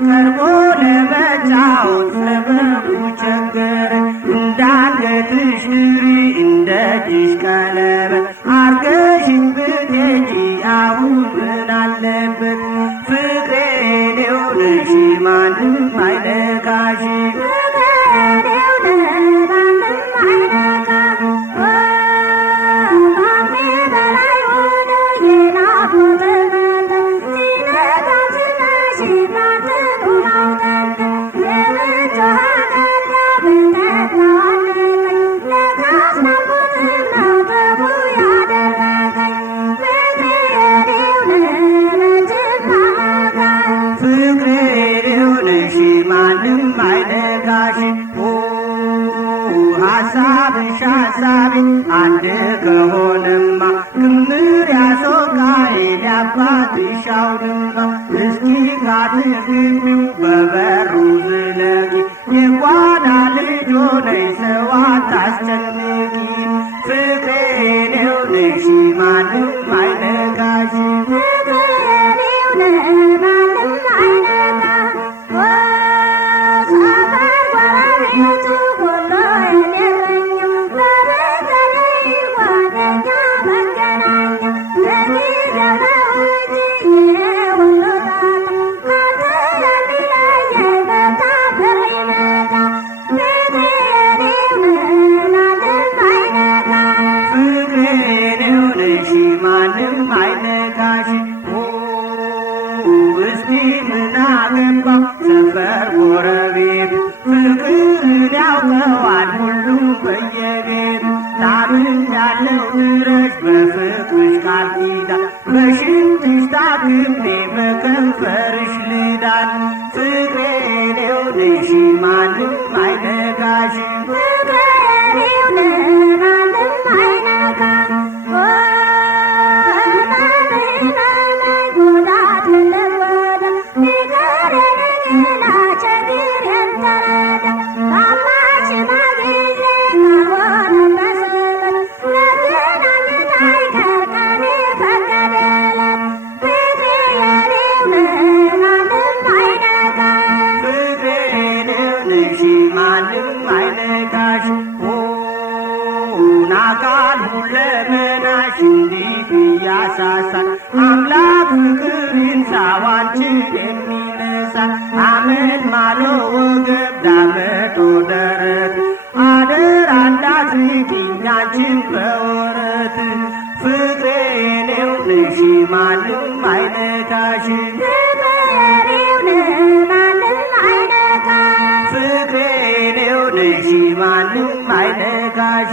ቀርቦ ለመጫወት ሰበቡ ቸገረ እንዳንገትሽ ድሪ እንደ እጅሽ ቀለበት አርገሽኝ ብትሄጂ አሁን ምን አለበት ፍቅሬ እኔው ነሽ ማንም አይነካሽ ሀሳብሽ ሀሳቤ አንድ ከሆነማ ክምር ያስወጋል ያባትሽ አውድማ እስኪ ካትግቢው በበሩ ዝለቂ የጓዳ ልጅ ሆነሽ ሰው አታስጨንቂ ፍቅሬ እኔው ነሽ ማንም አይነካሽ እስቲ ምን አገባው ሰፈር ጎረቤት ፍቅርን ያውቀዋል ሁሉም በየቤት ታምኛለሁ ድረሽ በፍቅርሽ ቃል ኪዳን በሽንትሽ ታክሜ በከንፈርሽ ልዳን ፍቅሬ እኔው ነሽ ማንም አይነካሽ ናቃል ሁለመናሽ እንዲህ እያሳሳል አምላክ ፍቅር ይንሳው አንቺን የሚነሳ አመድ ማሎ ወገብ ዳመጦ ደረት አደራ እንዳትይኝ አንቺን በወረት ፍቅሬ እኔው ነሽ ማንም አይነካሽ ፍቅሬ እኔው ነሽ ማንም አይነካሽ